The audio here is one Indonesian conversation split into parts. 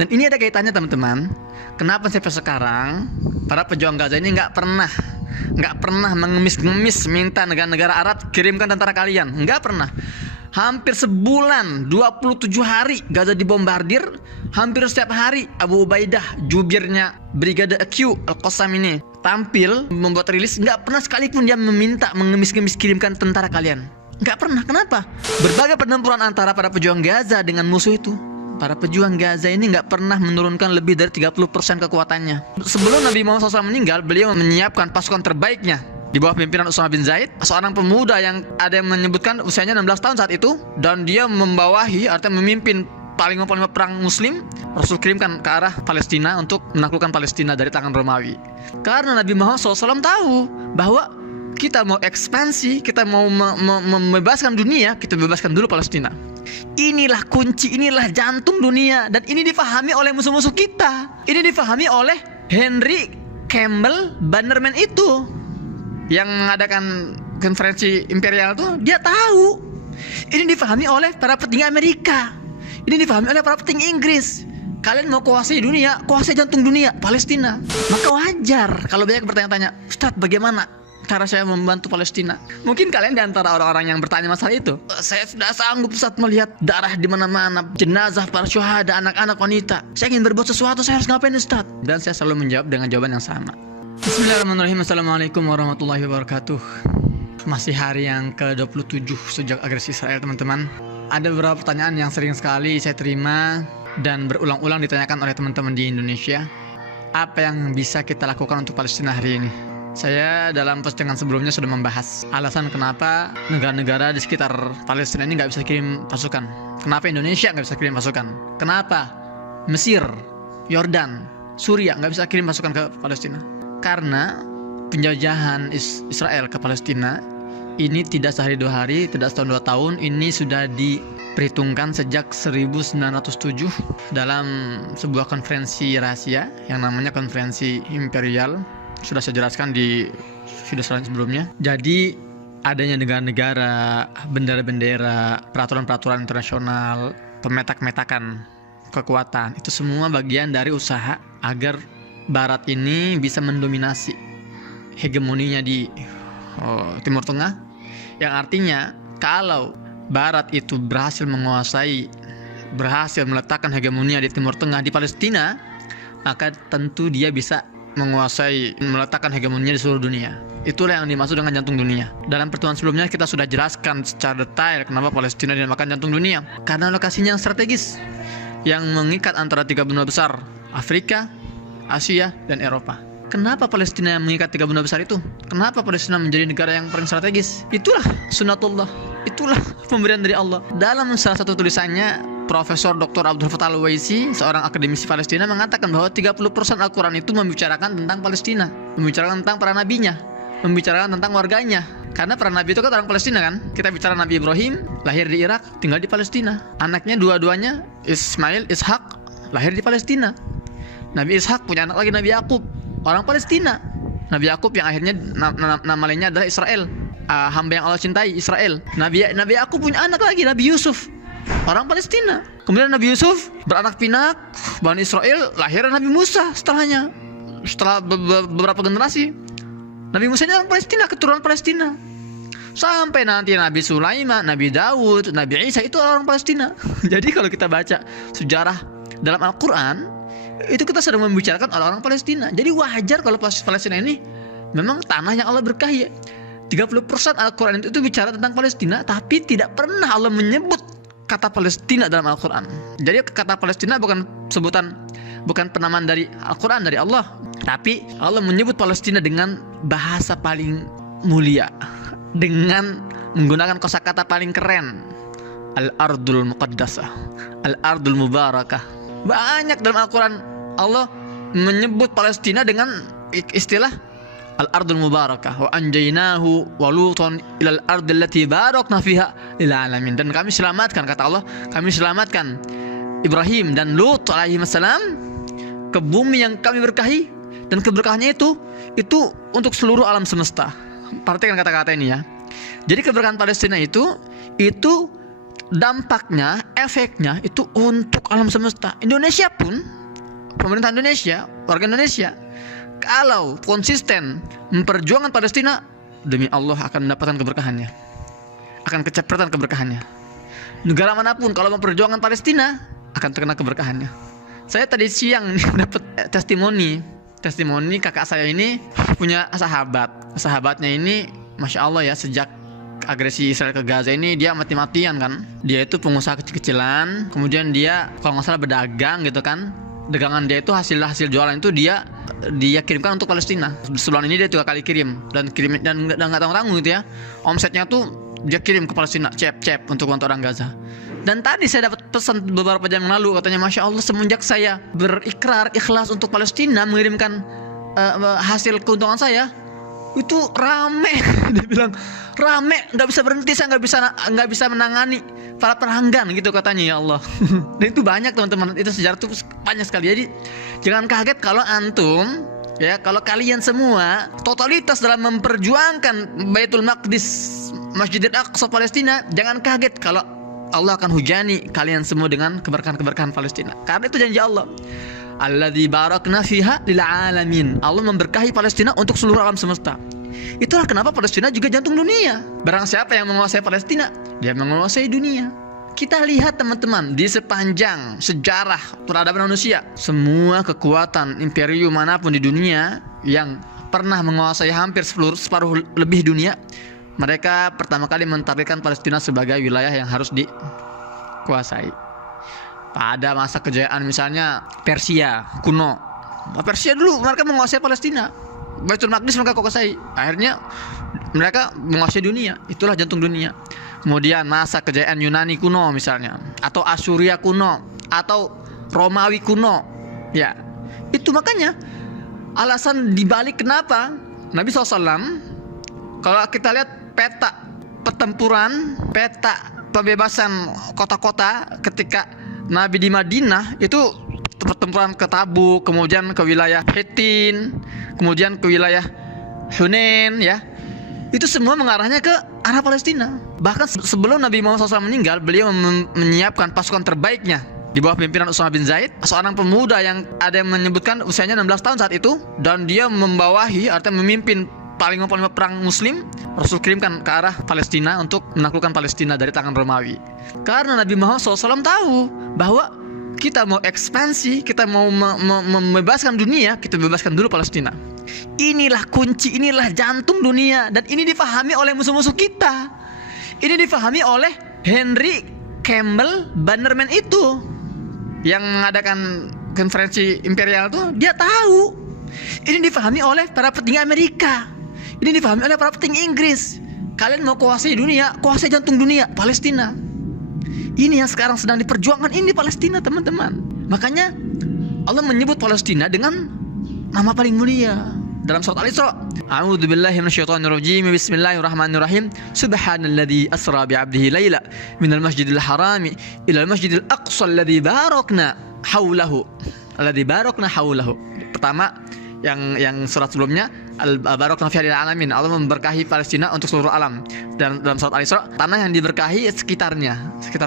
Dan ini ada kaitannya teman-teman. Kenapa sampai sekarang para pejuang Gaza ini nggak pernah mengemis-ngemis minta negara-negara Arab kirimkan tentara kalian. Nggak pernah. Hampir sebulan, 27 hari Gaza dibombardir. Hampir setiap hari Abu Ubaidah, jubirnya Brigade Q Al-Qassam ini tampil membuat rilis. Nggak pernah sekalipun dia meminta mengemis-ngemis kirimkan tentara kalian. Nggak pernah. Kenapa? Berbagai pertempuran antara para pejuang Gaza dengan musuh itu, para pejuang Gaza ini nggak pernah menurunkan lebih dari 30% kekuatannya. Sebelum Nabi Muhammad SAW meninggal, beliau menyiapkan pasukan terbaiknya di bawah pimpinan Usama bin Zaid, seorang pemuda yang ada yang menyebutkan usianya 16 tahun saat itu, dan dia membawahi, artinya memimpin paling perang muslim. Rasul kirimkan ke arah Palestina untuk menaklukkan Palestina dari tangan Romawi. Karena Nabi Muhammad SAW tahu bahwa kita mau ekspansi, kita mau membebaskan dunia, kita bebaskan dulu Palestina. Inilah kunci, inilah jantung dunia. Dan ini difahami oleh musuh-musuh kita. Ini difahami oleh Henry Campbell Bannerman itu, yang mengadakan konferensi imperial tuh. Dia tahu. Ini difahami oleh para petinggi Amerika. Ini difahami oleh para petinggi Inggris. Kalian mau kuasai dunia, kuasai jantung dunia, Palestina. Maka wajar kalau banyak bertanya-tanya, Ustadz, bagaimana cara saya membantu Palestina? Mungkin kalian diantara orang-orang yang bertanya masalah itu. Saya sudah sanggup Ustadz melihat darah di mana-mana, jenazah para syuhada, anak-anak, wanita. Saya ingin berbuat sesuatu, saya harus ngapain Ustadz? Dan saya selalu menjawab dengan jawaban yang sama. Bismillahirrahmanirrahim. Assalamualaikum warahmatullahi wabarakatuh. Masih hari yang ke-27 sejak agresi Israel, teman-teman. Ada beberapa pertanyaan yang sering sekali saya terima dan berulang-ulang ditanyakan oleh teman-teman di Indonesia. Apa yang bisa kita lakukan untuk Palestina hari ini? Saya dalam postingan sebelumnya sudah membahas alasan kenapa negara-negara di sekitar Palestina ini nggak bisa kirim pasukan. Kenapa Indonesia nggak bisa kirim pasukan? Kenapa Mesir, Yordan, Suriah nggak bisa kirim pasukan ke Palestina? Karena penjajahan Israel ke Palestina ini tidak sehari dua hari, tidak setahun 2 tahun. Ini sudah diperhitungkan sejak 1907 dalam sebuah konferensi rahasia yang namanya konferensi imperial. Sudah saya jelaskan di video sebelumnya. Jadi adanya negara-negara, bendera-bendera, peraturan-peraturan internasional, pemetak-metakan kekuatan, itu semua bagian dari usaha agar Barat ini bisa mendominasi hegemoninya di Timur Tengah. Yang artinya kalau Barat itu berhasil menguasai, berhasil meletakkan hegemoninya di Timur Tengah, di Palestina, maka tentu dia bisa menguasai, meletakkan hegemoninya di seluruh dunia. Itulah yang dimaksud dengan jantung dunia. Dalam pertemuan sebelumnya kita sudah jelaskan secara detail kenapa Palestina dinamakan jantung dunia. Karena lokasinya yang strategis, yang mengikat antara 3 benua besar, Afrika, Asia, dan Eropa. Kenapa Palestina yang mengikat 3 benua besar itu? Kenapa Palestina menjadi negara yang paling strategis? Itulah sunnatullah, itulah pemberian dari Allah. Dalam salah satu tulisannya, Profesor Dr. Abdul Fattah Al-Waisi, seorang akademisi Palestina, mengatakan bahwa 30% Al-Quran itu membicarakan tentang Palestina, membicarakan tentang para nabinya, membicarakan tentang warganya. Karena para nabi itu kan orang Palestina kan. Kita bicara Nabi Ibrahim, lahir di Irak, tinggal di Palestina. Anaknya dua-duanya, Ismail, Ishak, lahir di Palestina. Nabi Ishak punya anak lagi, Nabi Yakub, orang Palestina. Nabi Yakub yang akhirnya nama lainnya adalah Israel, hamba yang Allah cintai, Israel. Nabi Yakub punya anak lagi, Nabi Yusuf, orang Palestina. Kemudian Nabi Yusuf beranak pinak, Bani Israel, lahir Nabi Musa setelahnya. Setelah beberapa generasi, Nabi Musa ini orang Palestina, keturunan Palestina. Sampai nanti Nabi Sulaiman, Nabi Daud, Nabi Isa itu orang Palestina. Jadi kalau kita baca sejarah dalam Al-Quran, itu kita sedang membicarakan orang-orang Palestina. Jadi wajar kalau Palestina ini memang tanah yang Allah berkahi. 30% Al-Quran itu bicara tentang Palestina, tapi tidak pernah Allah menyebut kata Palestina dalam Al-Quran. Jadi kata Palestina bukan sebutan, bukan penamaan dari Al-Quran, dari Allah, tapi Allah menyebut Palestina dengan bahasa paling mulia, dengan menggunakan kosakata paling keren, Al-Ardul Muqaddasah, Al-Ardul Mubarakah. Banyak dalam Al-Quran Allah menyebut Palestina dengan istilah Al-Ardul Mubarakah, wa anjaynahu wa lutan ilal ardil lati barakna fiha lil alamin. Dan kami selamatkan, kata Allah, kami selamatkan Ibrahim dan Lut alaihi wassalam ke bumi yang kami berkahi, dan keberkahannya itu untuk seluruh alam semesta. Perhatikan kata-kata ini ya. Jadi keberkahan Palestina itu dampaknya, efeknya itu untuk alam semesta. Indonesia pun, pemerintah Indonesia, warga Indonesia, kalau konsisten memperjuangkan Palestina, demi Allah akan mendapatkan keberkahannya, akan kecepratan keberkahannya. Negara manapun kalau memperjuangkan Palestina akan terkena keberkahannya. Saya tadi siang dapat testimoni kakak saya ini punya sahabatnya ini, masya Allah ya, sejak agresi Israel ke Gaza ini dia mati-matian kan. Dia itu pengusaha kecil-kecilan, kemudian dia kalau nggak salah berdagang gitu kan. Dagangan dia itu hasil jualan itu dia kirimkan untuk Palestina. Sebulan ini dia 3 kali kirim dan nggak tanggung gitu ya. Omsetnya tuh dia kirim ke Palestina, cep untuk bantu orang Gaza. Dan tadi saya dapat pesan beberapa jam yang lalu, katanya masya Allah, semenjak saya berikrar ikhlas untuk Palestina mengirimkan hasil keuntungan saya, itu rame. Dia bilang rame, nggak bisa berhenti, saya nggak bisa menangani para pelanggan gitu katanya, ya Allah. Dan itu banyak teman-teman, itu sejarah itu banyak sekali. Jadi jangan kaget kalau antum ya, kalau kalian semua totalitas dalam memperjuangkan Baitul Maqdis, Masjidil Aqsa Palestina, jangan kaget kalau Allah akan hujani kalian semua dengan keberkahan-keberkahan Palestina. Karena itu janji Allah. Alladzi barakna fiha lil alamin. Allah memberkahi Palestina untuk seluruh alam semesta. Itulah kenapa Palestina juga jantung dunia. Barang siapa yang menguasai Palestina, dia menguasai dunia. Kita lihat teman-teman, di sepanjang sejarah peradaban manusia, semua kekuatan imperium manapun di dunia yang pernah menguasai hampir separuh lebih dunia, mereka pertama kali mentargetkan Palestina sebagai wilayah yang harus dikuasai. Pada masa kejayaan misalnya Persia kuno, Persia dulu mereka menguasai Palestina, Baitul Maqdis mereka kuasai. Akhirnya mereka menguasai dunia, itulah jantung dunia. Kemudian masa kejayaan Yunani kuno misalnya, atau Asuria kuno, atau Romawi kuno. Ya, itu makanya alasan dibalik kenapa Nabi SAW, kalau kita lihat peta pertempuran, peta pembebasan kota-kota ketika Nabi di Madinah, itu pertempuran ke Tabuk, kemudian ke wilayah Hittin, kemudian ke wilayah Hunain ya. Itu semua mengarahnya ke arah Palestina. Bahkan sebelum Nabi Muhammad SAW meninggal, beliau menyiapkan pasukan terbaiknya di bawah pimpinan Usamah bin Zaid, seorang pemuda yang ada yang menyebutkan usianya 16 tahun saat itu, dan dia membawahi, artinya memimpin paling perang Muslim. Rasul kirimkan ke arah Palestina untuk menaklukkan Palestina dari tangan Romawi. Karena Nabi Muhammad SAW tahu bahwa kita mau ekspansi, kita mau membebaskan dunia, kita bebaskan dulu Palestina. Inilah kunci, inilah jantung dunia, dan ini difahami oleh musuh-musuh kita. Ini difahami oleh Henry Campbell Bannerman itu yang mengadakan konferensi imperial tuh, dia tahu. Ini difahami oleh para petinggi Amerika. Ini difahami oleh para petinggi Inggris. Kalian mau kuasai dunia, kuasai jantung dunia, Palestina. Ini yang sekarang sedang diperjuangkan, ini Palestina teman-teman. Makanya Allah menyebut Palestina dengan nama paling mulia dalam surat Al-Isra. A'udzubillahi minasyaitonirrajim. Bismillahirrahmanirrahim. Subhanalladzi asra bi'abdihi laila minal masjidil harami ilal masjidil aqsa alladzi barakna haulahu. Alladzi barakna haulahu. Pertama, yang surat sebelumnya al-barakna fi alamin, Allah memberkahi Palestina untuk seluruh alam. Dan dalam surat Al-Isra, tanah yang diberkahi sekitar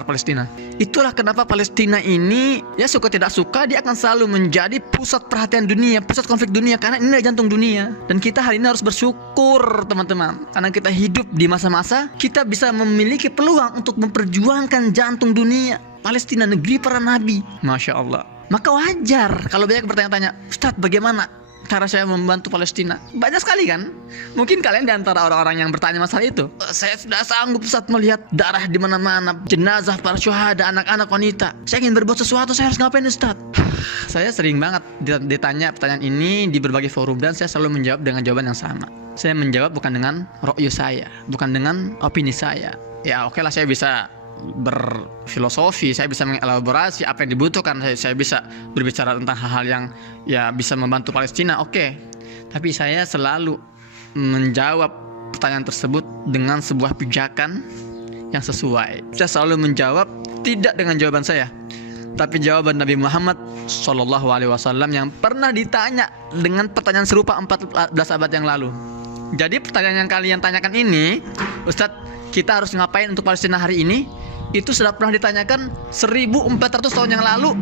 Palestina. Itulah kenapa Palestina ini, ya suka tidak suka, dia akan selalu menjadi pusat perhatian dunia, pusat konflik dunia, karena ini adalah jantung dunia. Dan kita hari ini harus bersyukur teman-teman, karena kita hidup di masa-masa kita bisa memiliki peluang untuk memperjuangkan jantung dunia, Palestina, negeri para nabi. Masya Allah. Maka wajar kalau banyak bertanya-tanya, Ustadz, bagaimana cara saya membantu Palestina? Banyak sekali kan? Mungkin kalian di antara orang-orang yang bertanya masalah itu, saya sudah sanggup Ustadz melihat darah di mana-mana, jenazah para syuhada, anak-anak, wanita. Saya ingin berbuat sesuatu, saya harus ngapain Ustadz? Saya sering banget ditanya pertanyaan ini di berbagai forum, dan saya selalu menjawab dengan jawaban yang sama. Saya menjawab bukan dengan ro'yu saya, bukan dengan opini saya. Ya oke lah, saya bisa berfilosofi, saya bisa mengelaborasi apa yang dibutuhkan, saya bisa berbicara tentang hal-hal yang ya bisa membantu Palestina, oke. Tapi saya selalu menjawab pertanyaan tersebut dengan sebuah pijakan yang sesuai. Saya selalu menjawab tidak dengan jawaban saya, tapi jawaban Nabi Muhammad SAW yang pernah ditanya dengan pertanyaan serupa 14 abad yang lalu. Jadi pertanyaan yang kalian tanyakan ini, Ustadz, kita harus ngapain untuk Palestina hari ini? itu sudah pernah ditanyakan 1400 tahun yang lalu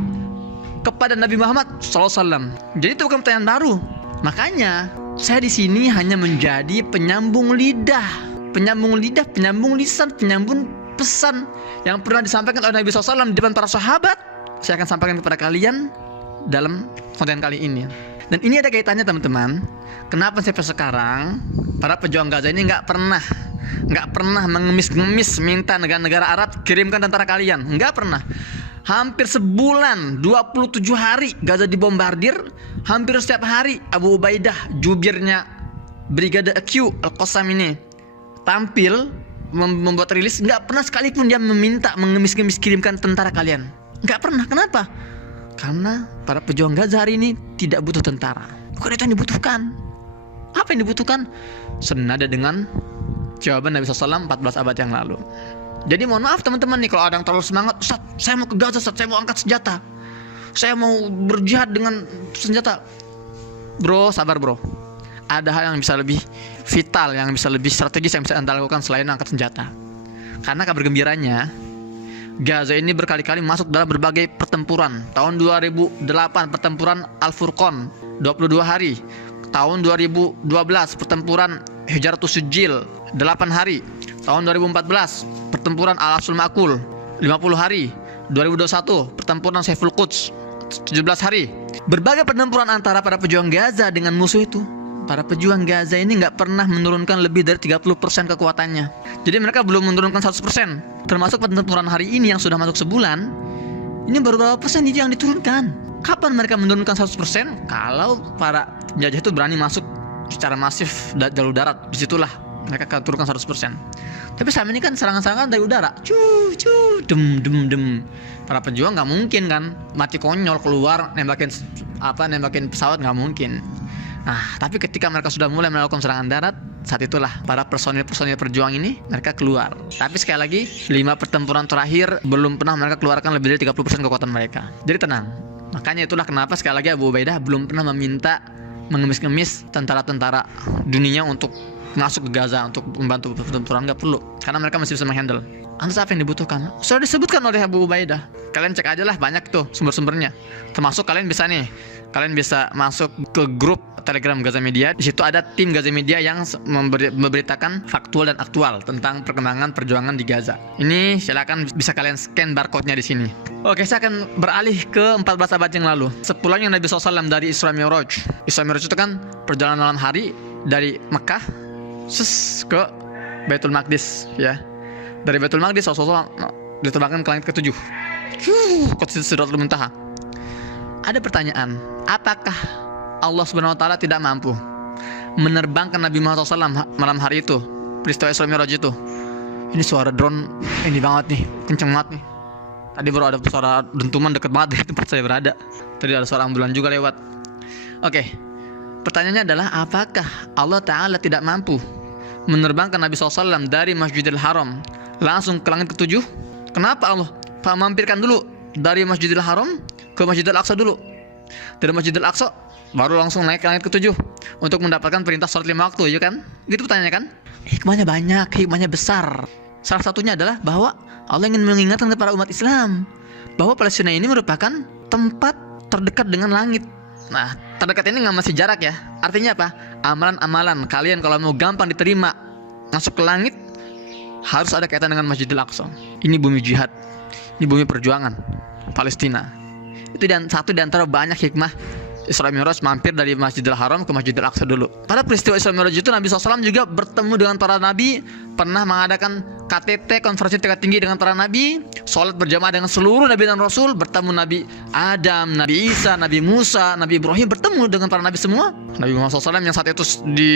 kepada Nabi Muhammad SAW. Jadi itu bukan pertanyaan baru. Makanya saya di sini hanya menjadi penyambung lidah, penyambung lisan, penyambung pesan yang pernah disampaikan oleh Nabi SAW di depan para sahabat. Saya akan sampaikan kepada kalian dalam konten kali ini. Dan ini ada kaitannya teman-teman. Kenapa sampai sekarang para pejuang Gaza ini nggak pernah mengemis-ngemis minta negara-negara Arab kirimkan tentara kalian. Nggak pernah. Hampir sebulan, 27 hari Gaza dibombardir. Hampir setiap hari Abu Ubaidah, jubirnya Brigade Q Al-Qassam ini tampil membuat rilis. Nggak pernah sekalipun dia meminta mengemis-ngemis kirimkan tentara kalian. Nggak pernah. Kenapa? Karena para pejuang Gaza hari ini tidak butuh tentara. Bukan itu yang dibutuhkan. Apa yang dibutuhkan? Senada dengan jawaban Nabi SAW 14 abad yang lalu. Jadi mohon maaf teman-teman nih kalau ada yang terlalu semangat, Ustaz, saya mau ke Gaza, Ustaz, saya mau angkat senjata, saya mau berjihad dengan senjata. Bro, sabar bro. Ada hal yang bisa lebih vital, yang bisa lebih strategis yang bisa Anda lakukan selain angkat senjata. Karena kabar gembiranya, Gaza ini berkali-kali masuk dalam berbagai pertempuran. Tahun 2008 pertempuran Al-Furqan 22 hari. Tahun 2012 pertempuran Hijratus Sijil 8 hari. Tahun 2014 pertempuran Al-Asul Ma'kul 50 hari. 2021 pertempuran Saiful Quds 17 hari. Berbagai pertempuran antara para pejuang Gaza dengan musuh itu. Para pejuang Gaza ini nggak pernah menurunkan lebih dari 30% kekuatannya. Jadi mereka belum menurunkan 100%. Termasuk pertempuran hari ini yang sudah masuk sebulan. Ini baru berapa persen yang diturunkan. Kapan mereka menurunkan 100%? Kalau para penjajah itu berani masuk secara masif jalur darat. Disitulah mereka akan turunkan 100%. Tapi selama ini kan serangan-serangan dari udara. Dem. Para pejuang nggak mungkin kan mati konyol keluar nembakin pesawat, nggak mungkin. Nah, tapi ketika mereka sudah mulai melakukan serangan darat, saat itulah para personil-personil perjuang ini mereka keluar. Tapi sekali lagi, 5 pertempuran terakhir belum pernah mereka keluarkan lebih dari 30% kekuatan mereka. Jadi tenang. Makanya itulah kenapa sekali lagi Abu Ubaidah belum pernah meminta mengemis-ngemis tentara-tentara dunia untuk masuk ke Gaza untuk membantu pertempuran. Nggak perlu, karena mereka masih bisa menghandle. Lantas apa yang dibutuhkan? Sudah disebutkan oleh Abu Ubaidah. Kalian cek aja lah, banyak tuh sumber-sumbernya. Termasuk kalian bisa masuk ke grup Telegram Gaza Media. Di situ ada tim Gaza Media yang memberitakan faktual dan aktual tentang perkembangan perjuangan di Gaza. Ini silakan bisa kalian scan barcode-nya di sini. Oke, saya akan beralih ke 14 abad yang lalu. Sepulangnya Nabi SAW dari Isra Mi'raj. Isra Mi'raj itu kan perjalanan malam hari dari Mekah ke Baitul Maqdis, ya. Dari Baitul Maqdis Rasulullah diterbangkan ke langit ke-7. Ke Sidratul Muntaha. Ada pertanyaan, apakah Allah Subhanahu wa taala tidak mampu menerbangkan Nabi Muhammad SAW malam hari itu, peristiwa Isra Mi'raj itu? Ini suara drone ini banget nih, kenceng banget nih. Tadi baru ada suara dentuman deket banget dari tempat saya berada. Tadi ada suara ambulan juga lewat. Oke, pertanyaannya adalah apakah Allah Ta'ala tidak mampu menerbangkan Nabi SAW dari Masjidil Haram langsung ke langit ke-7? Kenapa Allah mampirkan dulu dari Masjidil Haram ke Masjidil Aqsa dulu? Dari Masjidil Aqsa baru langsung naik ke langit ke-7 untuk mendapatkan perintah sholat 5 waktu, ya kan? Gitu pertanyaannya kan? Hikmahnya banyak, hikmahnya besar. Salah satunya adalah bahwa Allah ingin mengingatkan kepada umat Islam bahwa Palestina ini merupakan tempat terdekat dengan langit. Nah, terdekat ini nggak masih jarak ya. Artinya apa? Amalan-amalan kalian kalau mau gampang diterima masuk ke langit harus ada kaitan dengan Masjidil Aqsa. Ini bumi jihad, ini bumi perjuangan Palestina. Itu satu di antara banyak hikmah Isra Mi'raj mampir dari Masjidil Haram ke Masjidil Aqsa dulu. Pada peristiwa Isra Mi'raj itu Nabi SAW juga bertemu dengan para nabi, pernah mengadakan KTT, konferensi tingkat tinggi dengan para nabi, sholat berjamaah dengan seluruh nabi dan rasul, bertemu Nabi Adam, Nabi Isa, Nabi Musa, Nabi Ibrahim, bertemu dengan para nabi semua. Nabi Muhammad SAW yang saat itu di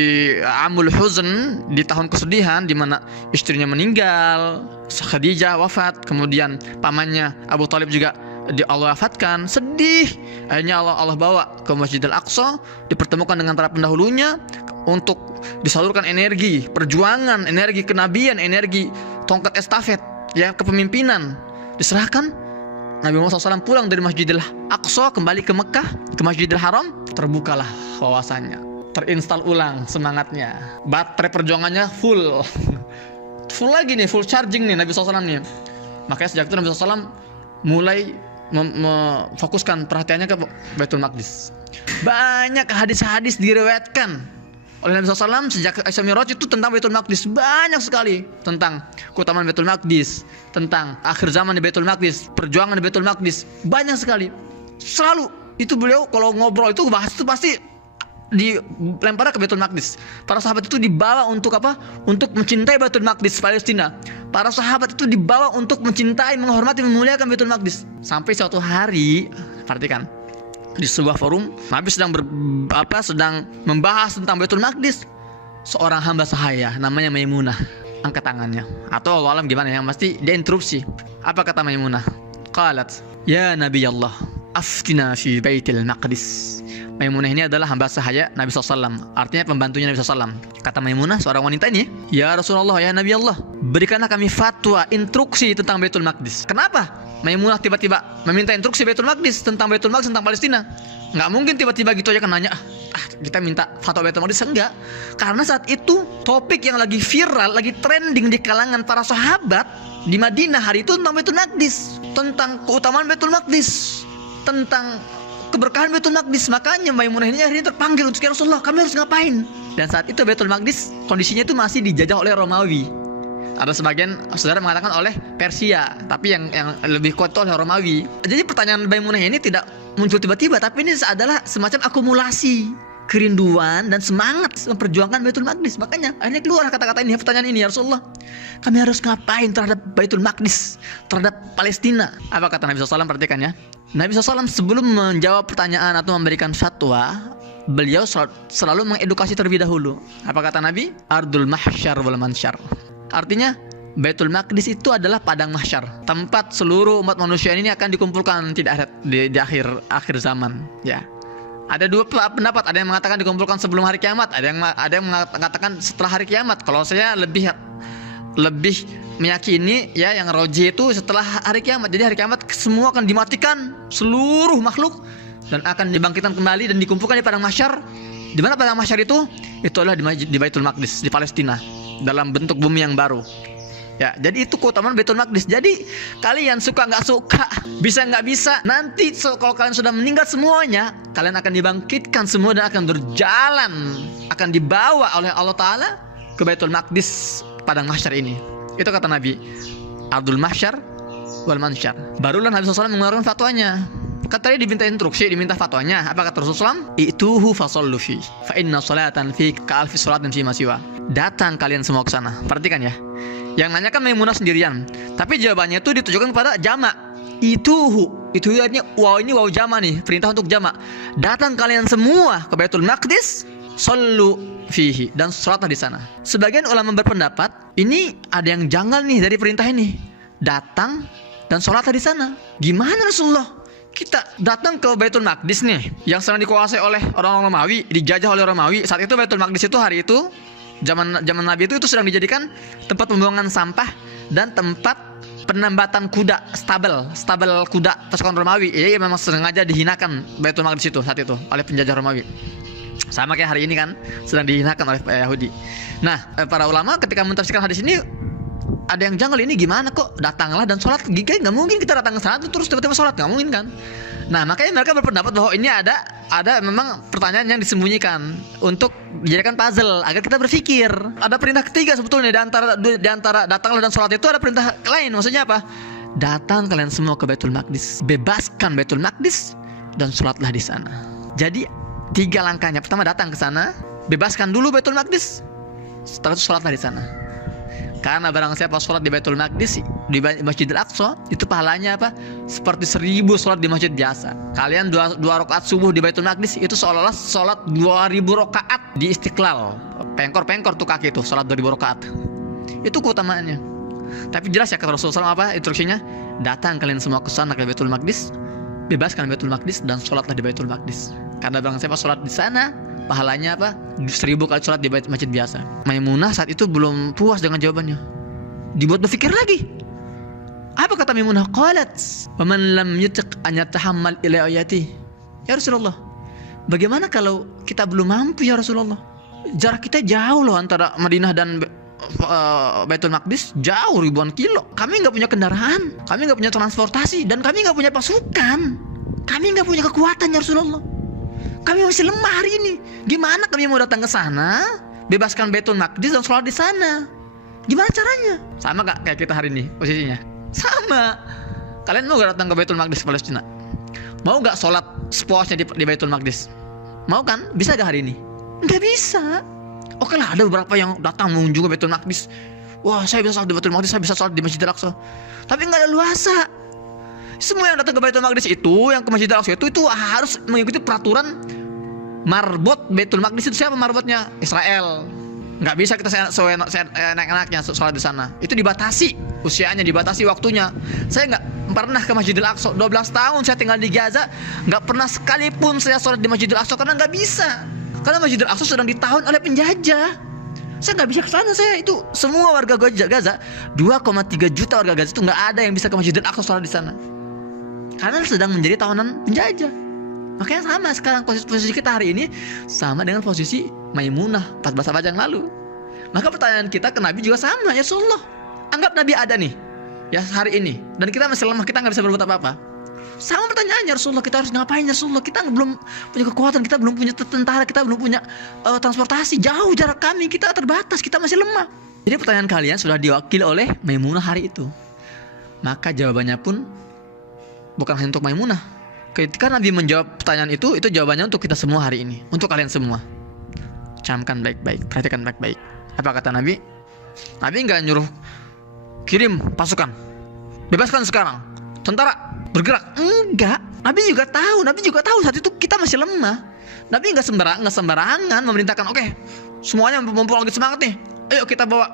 Amul Huzn, di tahun kesedihan, di mana istrinya meninggal, Khadijah wafat, kemudian pamannya Abu Thalib juga Allah wafatkan, sedih. Akhirnya Allah bawa ke Masjidil Aqsa, dipertemukan dengan para pendahulunya untuk disalurkan energi perjuangan, energi kenabian, energi tongkat estafet, ya, kepemimpinan. Diserahkan. Nabi Muhammad SAW pulang dari Masjidil Aqsa kembali ke Mekah, ke Masjidil Haram, terbukalah wawasannya, terinstall ulang semangatnya, baterai perjuangannya full lagi nih, full charging nih Nabi SAW nih. Makanya sejak itu Nabi SAW mulai memfokuskan perhatiannya ke Baitul Maqdis. Banyak hadis-hadis diriwayatkan oleh Nabi SAW sejak Isra Mi'raj itu tentang Baitul Maqdis. Banyak sekali tentang keutamaan Baitul Maqdis, tentang akhir zaman di Baitul Maqdis, perjuangan di Baitul Maqdis. Banyak sekali. Selalu itu beliau kalau ngobrol itu bahas itu pasti dilempar ke Baitul Maqdis. Para sahabat itu dibawa untuk apa? Untuk mencintai Baitul Maqdis Palestina. Para sahabat itu dibawa untuk mencintai, menghormati, memuliakan Baitul Maqdis. Sampai suatu hari, perhatikan, di sebuah forum Nabi sedang membahas tentang Baitul Maqdis. Seorang hamba sahaya namanya Maimunah angkat tangannya, atau Allah alam gimana, yang pasti dia interupsi. Apa kata Maimunah? Qalat, ya Nabi Allah, aftina fi Baitul Maqdis. Maimunah ini adalah hamba sahaya Nabi SAW, artinya pembantunya Nabi SAW. Kata Maimunah, seorang wanita ini, ya Rasulullah, ya Nabi Allah, berikanlah kami fatwa, instruksi tentang Baitul Maqdis. Kenapa Maimunah tiba-tiba meminta instruksi Baitul Maqdis, tentang Baitul Maqdis, tentang Palestina? Nggak mungkin tiba-tiba gitu aja kan nanya, kita minta fatwa Baitul Maqdis. Enggak, karena saat itu topik yang lagi viral, lagi trending di kalangan para sahabat di Madinah hari itu tentang Baitul Maqdis, tentang keutamaan Baitul Maqdis, tentang keberkahan Baitul Maqdis. Makanya Maimunah ini akhirnya terpanggil untuk, ya Rasulullah, kami harus ngapain? Dan saat itu Baitul Maqdis kondisinya itu masih dijajah oleh Romawi. Ada sebagian saudara mengatakan oleh Persia, tapi yang lebih kuat oleh Romawi. Jadi pertanyaan Maimunah ini tidak muncul tiba-tiba, tapi ini adalah semacam akumulasi kerinduan dan semangat memperjuangkan Baitul Maqdis. Makanya akhirnya keluar kata-kata ini, pertanyaan ini, ya Rasulullah, kami harus ngapain terhadap Baitul Maqdis, terhadap Palestina? Apa kata Nabi SAW? Perhatikan ya. Nabi SAW sebelum menjawab pertanyaan atau memberikan fatwa, beliau selalu mengedukasi terlebih dahulu. Apa kata Nabi? Ardul mahsyar wal mansyar. Artinya Baitul Maqdis itu adalah padang mahsyar, tempat seluruh umat manusia ini akan dikumpulkan di akhir zaman. Ya, ada dua pendapat. Ada yang mengatakan dikumpulkan sebelum hari kiamat, ada yang mengatakan setelah hari kiamat. Kalau saya lebih meyakini ya yang roji itu setelah hari kiamat. Jadi hari kiamat semua akan dimatikan, seluruh makhluk, dan akan dibangkitkan kembali dan dikumpulkan di padang mahsyar. Di mana padang mahsyar itu? Itu adalah di Baitul Maqdis, di Palestina, dalam bentuk bumi yang baru. Ya, jadi itu keutamaan Baitul Maqdis. Jadi kalian suka nggak suka, bisa nggak bisa, nanti kalau kalian sudah meninggal semuanya, kalian akan dibangkitkan semua dan akan berjalan, akan dibawa oleh Allah Ta'ala ke Baitul Maqdis, padang mahsyar ini. Itu kata Nabi, Ardul mahsyar wal mansyar. Barulah Nabi SAW mengeluarkan fatwanya. Kata dia diminta instruksi, diminta fatwanya. Apa kata Rasulullah? Ituhu fasallu fi, fa inna salatan fi ka'alfi salatin fi masiwa. Datang kalian semua ke sana. Perhatikan ya. Yang nanya kan Maimunah sendirian, tapi jawabannya itu ditujukan kepada jamak. Itu artinya ini waw jamak nih, perintah untuk jamak. Datang kalian semua ke Baitul Maqdis, sallu fihi, dan salatlah di sana. Sebagian ulama berpendapat ini ada yang janggal nih dari perintah ini. Datang dan salatlah di sana. Gimana Rasulullah? Kita datang ke Baitul Maqdis nih, yang sedang dikuasai oleh orang-orang Romawi, dijajah oleh Romawi. Saat itu Baitul Maqdis itu hari itu zaman Nabi itu sedang dijadikan tempat pembuangan sampah dan tempat penambatan kuda, stabel kuda pasukan Romawi. Jadi memang sengaja dihinakan Baitul Maqdis itu saat itu oleh penjajah Romawi. Sama kayak hari ini kan sedang dihinakan oleh Yahudi. Nah, para ulama ketika mentafsirkan hadis ini ada yang janggal, ini gimana kok datanglah dan sholat? Nggak mungkin kita datang ke sana terus tiba-tiba sholat, nggak mungkin kan? Nah, makanya mereka berpendapat bahwa ini ada memang pertanyaan yang disembunyikan untuk dijadikan puzzle agar kita berpikir. Ada perintah ketiga sebetulnya di antara datanglah dan sholat itu ada perintah lain. Maksudnya apa? Datang kalian semua ke Baitul Maqdis, bebaskan Baitul Maqdis dan sholatlah di sana. Jadi 3 langkahnya. Pertama, datang ke sana, bebaskan dulu Baitul Maqdis, setelah itu sholatlah di sana. Karena barang siapa sholat di Baitul Maqdis, di Masjidil Aqsa, itu pahalanya apa? Seperti 1000 sholat di masjid biasa. Kalian 2 rakaat subuh di Baitul Maqdis itu seolah-olah sholat 2000 rakaat di Istiqlal. Pengkor tuh kaki itu, sholat 2000 rakaat. Itu keutamaannya. Tapi jelas ya kata Rasulullah apa instruksinya? Datang kalian semua ke sana ke Baitul Maqdis, bebaskan Baitul Maqdis dan sholatlah di Baitul Maqdis. Karena barang siapa sholat di sana, pahalanya apa? 1000 kali sholat di masjid biasa. Maimunah saat itu belum puas dengan jawabannya, dibuat berpikir lagi. Apa kata Maimunah? Qalat, "Wa man lam yutiq an yatahammal ila ayati." Ya Rasulullah, bagaimana kalau kita belum mampu ya Rasulullah? Jarak kita jauh loh antara Madinah dan Baitul Maqdis jauh ribuan kilo. Kami nggak punya kendaraan, kami nggak punya transportasi, dan kami nggak punya pasukan. Kami nggak punya kekuatan ya Rasulullah. Kami masih lemah hari ini. Gimana kami mau datang ke sana, bebaskan Baitul Maqdis dan sholat di sana? Gimana caranya? Sama gak kayak kita hari ini posisinya? Sama. Kalian mau gak datang ke Baitul Maqdis Palestina? Mau gak sholat sepuasnya di Baitul Maqdis? Mau kan? Bisa gak hari ini? Nggak bisa. Oke lah, ada beberapa yang datang mengunjungi Baitul Maqdis. Wah, saya bisa sholat di Baitul Maqdis, saya bisa sholat di Masjidil Aqsa. Tapi nggak ada luasa. Semua yang datang ke Baitul Maqdis itu, yang ke Masjidil Aqsa itu harus mengikuti peraturan marbot Baitul Maqdis. Itu siapa marbotnya? Israel. Nggak bisa kita enak-enaknya sholat di sana. Itu dibatasi usianya, dibatasi waktunya. Saya nggak pernah ke Masjidil Aqsa. 12 tahun saya tinggal di Gaza, nggak pernah sekalipun saya sholat di Masjidil Aqsa karena nggak bisa. Karena Masjidil Aqsa sedang ditahan oleh penjajah. Saya nggak bisa ke sana. Saya itu semua warga Gaza, 2,3 juta warga Gaza itu nggak ada yang bisa ke Masjidil Aqsa sholat di sana. Karena sedang menjadi tawanan penjajah. Makanya sama sekarang posisi kita hari ini sama dengan posisi Maimunah 14 abad yang lalu. Maka pertanyaan kita ke Nabi juga sama, ya Rasulullah. Anggap Nabi ada nih, ya hari ini, dan kita masih lemah, kita nggak bisa berbuat apa-apa. Sama pertanyaannya, Rasulullah, kita harus ngapain ya Rasulullah? Kita belum punya kekuatan, kita belum punya tentara, kita belum punya transportasi, jauh jarak kami, kita terbatas, kita masih lemah. Jadi pertanyaan kalian sudah diwakili oleh Maimunah hari itu. Maka jawabannya pun bukan hanya untuk Maimunah. Ketika Nabi menjawab pertanyaan itu jawabannya untuk kita semua hari ini, untuk kalian semua. Camkan baik-baik, perhatikan baik-baik. Apa kata Nabi? Nabi nggak nyuruh kirim pasukan, bebaskan sekarang, tentara bergerak. Enggak. Nabi juga tahu saat itu kita masih lemah. Nabi nggak sembarangan memerintahkan, oke, semuanya mumpung lagi semangat nih, ayo kita bawa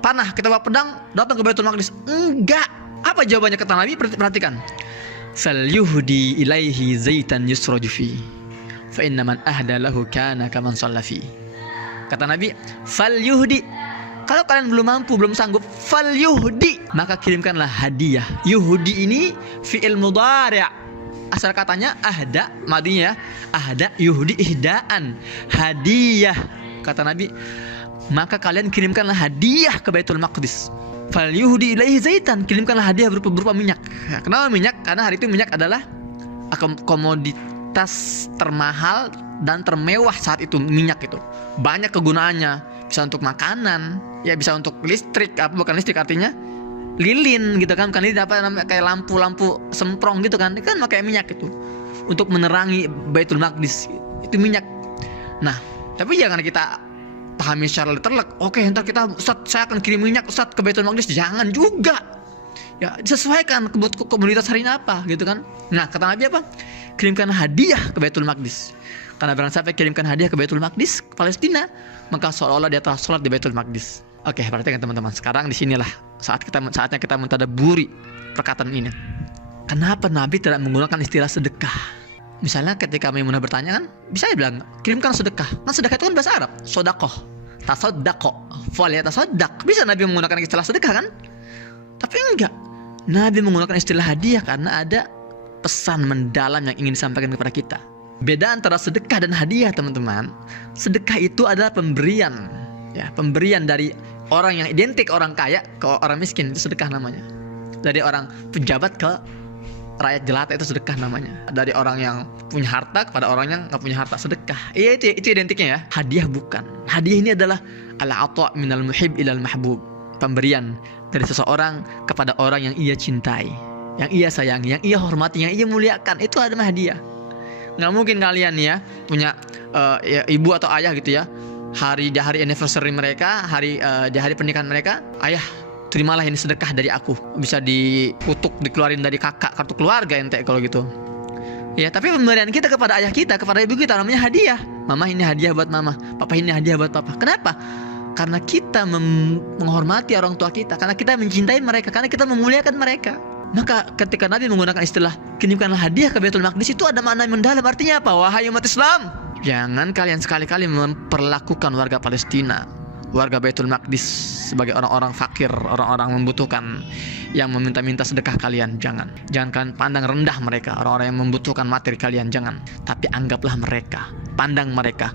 panah, kita bawa pedang, datang ke Baitul Maqdis. Enggak. Apa jawabannya kata Nabi? Perhatikan. Falyuhdi ilaihi zaitan yusraju fi fa inna man ahda lahu kana kaman shalla fi. Kata Nabi, falyuhdi. Kalau kalian belum mampu, belum sanggup, falyuhdi, maka kirimkanlah hadiah. Yuhdi ini fi'il mudhari'. Asal katanya ahda, madinya ahda, yuhdi ihdaan, hadiah. Kata Nabi, maka kalian kirimkanlah hadiah ke Baitul Maqdis. Falyuhdi ilaihi zaitan, kirimkanlah hadiah berupa minyak. Nah, kenapa minyak? Karena hari itu minyak adalah komoditas termahal dan termewah saat itu. Minyak itu banyak kegunaannya, bisa untuk makanan, ya bisa untuk listrik, bukan listrik artinya lilin gitu kan, bukan lilin, apa namanya, kayak lampu semprong gitu kan pakai minyak itu untuk menerangi Baitul Maqdis, itu minyak. Nah, tapi jangan kita pahami secara literal. Oke, ntar kita, Ustaz, saya akan kirim minyak Ustaz ke Baitul Maqdis. Jangan juga. Ya, disesuaikan komunitas hari ini apa gitu kan. Nah, kata Nabi apa? Kirimkan hadiah ke Baitul Maqdis. Karena barang siapa kirimkan hadiah ke Baitul Maqdis, ke Palestina, maka seolah-olah dia telah sholat di Baitul Maqdis. Oke, perhatikan teman-teman. Sekarang disinilah saatnya kita mentadaburi perkataan ini. Kenapa Nabi tidak menggunakan istilah sedekah? Misalnya ketika Maimunah bertanya kan, bisa ya bilang, kirimkan sedekah. Kan sedekah itu kan bahasa Arab, sodakoh, tasoddaqo, fal ya tasoddaq. Bisa Nabi menggunakan istilah sedekah kan? Tapi enggak. Nabi menggunakan istilah hadiah karena ada pesan mendalam yang ingin disampaikan kepada kita. Beda antara sedekah dan hadiah, teman-teman. Sedekah itu adalah pemberian, ya, pemberian dari orang yang identik orang kaya ke orang miskin, itu sedekah namanya. Dari orang pejabat ke rakyat jelata, itu sedekah namanya. Dari orang yang punya harta kepada orang yang nggak punya harta, sedekah. Iya, itu identiknya ya. Hadiah bukan. Hadiah ini adalah al-ata' minal muhib ilal mahbub, pemberian dari seseorang kepada orang yang ia cintai, yang ia sayangi, yang ia hormati, yang ia muliakan. Itu adalah hadiah. Nggak mungkin kalian ya punya ya, ibu atau ayah gitu ya, di hari anniversary mereka, di hari pernikahan mereka, ayah, terimalah ini sedekah dari aku. Bisa dikutuk, dikeluarin dari kakak, kartu keluarga ente kalau gitu. Ya, tapi pemberian kita kepada ayah kita, kepada ibu kita namanya hadiah. Mama, ini hadiah buat mama. Papa, ini hadiah buat papa. Kenapa? Karena kita menghormati orang tua kita, karena kita mencintai mereka, karena kita memuliakan mereka. Maka ketika Nabi menggunakan istilah kirimkanlah hadiah ke Baitul Maqdis, itu ada makna mendalam. Artinya apa? Wahai umat Islam, jangan kalian sekali-kali memperlakukan warga Palestina, warga Baitul Maqdis sebagai orang-orang fakir, orang-orang membutuhkan yang meminta-minta sedekah kalian. Jangan kalian pandang rendah mereka, orang-orang yang membutuhkan materi kalian. Jangan. Tapi anggaplah mereka, pandang mereka,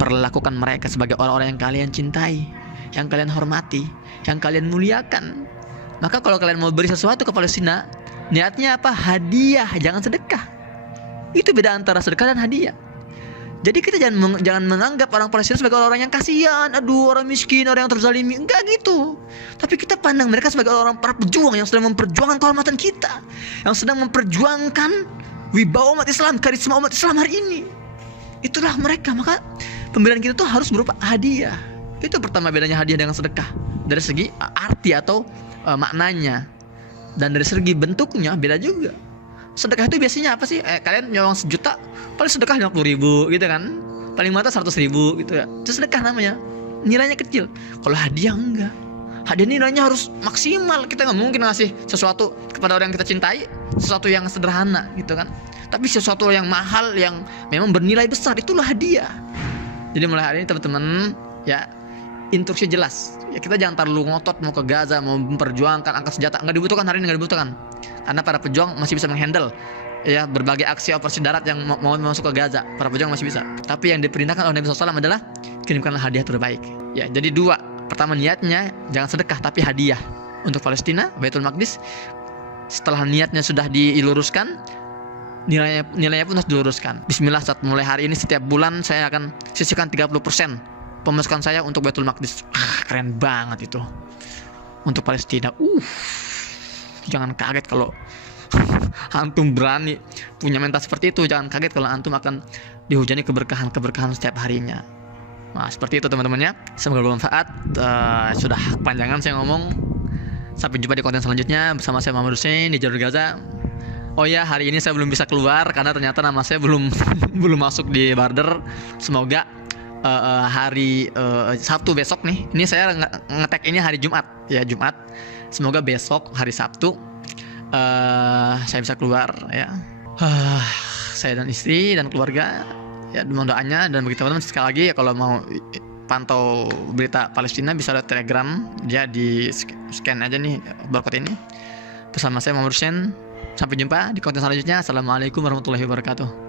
perlakukan mereka sebagai orang-orang yang kalian cintai. yang kalian hormati, yang kalian muliakan. Maka kalau kalian mau beri sesuatu ke Palestina, niatnya apa? Hadiah, jangan sedekah. Itu beda antara sedekah dan hadiah. Jadi kita jangan menganggap orang Palestina sebagai orang yang kasihan, aduh orang miskin, orang yang terzalimi, enggak gitu. Tapi kita pandang mereka sebagai orang para pejuang yang sedang memperjuangkan kehormatan kita, yang sedang memperjuangkan wibawa umat Islam, karisma umat Islam hari ini. Itulah mereka. Maka pemberian kita tuh harus berupa hadiah. Itu pertama bedanya hadiah dengan sedekah, dari segi arti atau maknanya, dan dari segi bentuknya beda juga. Sedekah itu biasanya apa sih? Kalian nyolong 1 juta, paling sedekah 50.000 gitu kan, paling mata 100.000 gitu ya. Itu sedekah namanya, nilainya kecil. Kalau hadiah enggak. Hadiah nilainya harus maksimal. Kita nggak mungkin ngasih sesuatu kepada orang yang kita cintai, sesuatu yang sederhana gitu kan. Tapi sesuatu yang mahal, yang memang bernilai besar, itulah hadiah. Jadi mulai hari ini teman-teman ya, instruksi jelas ya, kita jangan terlalu ngotot mau ke Gaza, mau memperjuangkan angkat senjata. Nggak dibutuhkan hari ini, nggak dibutuhkan, karena para pejuang masih bisa menghandle ya berbagai aksi operasi darat yang mau masuk ke Gaza. Para pejuang masih bisa. Tapi yang diperintahkan oleh Nabi SAW adalah kirimkanlah hadiah terbaik ya. Jadi 2, pertama niatnya jangan sedekah tapi hadiah untuk Palestina, Baitul Maqdis. Setelah niatnya sudah diluruskan, nilainya pun harus diluruskan. Bismillah, saat mulai hari ini setiap bulan saya akan sisihkan 30% pemasukan saya untuk Baitul Maqdis. Keren banget itu untuk Palestina. Jangan kaget kalau antum berani punya mental seperti itu. Jangan kaget kalau antum akan dihujani keberkahan setiap harinya. Nah, seperti itu teman-teman ya. Semoga bermanfaat. Sudah kepanjangan saya ngomong. Sampai jumpa di konten selanjutnya bersama saya Muhammad Hussein di Jalur Gaza. Oh ya, hari ini saya belum bisa keluar karena ternyata nama saya belum masuk di barter. Semoga hari Sabtu besok nih. Ini saya ngetek ini hari Jumat ya, Jumat. Semoga besok hari Sabtu saya bisa keluar ya. Saya dan istri dan keluarga ya, mohon doanya. Dan bagi teman-teman sekali lagi ya, kalau mau pantau berita Palestina bisa lewat Telegram ya, di scan aja nih barcode ini. Bersama saya Muhammad Hussein. Sampai jumpa di konten selanjutnya. Assalamualaikum warahmatullahi wabarakatuh.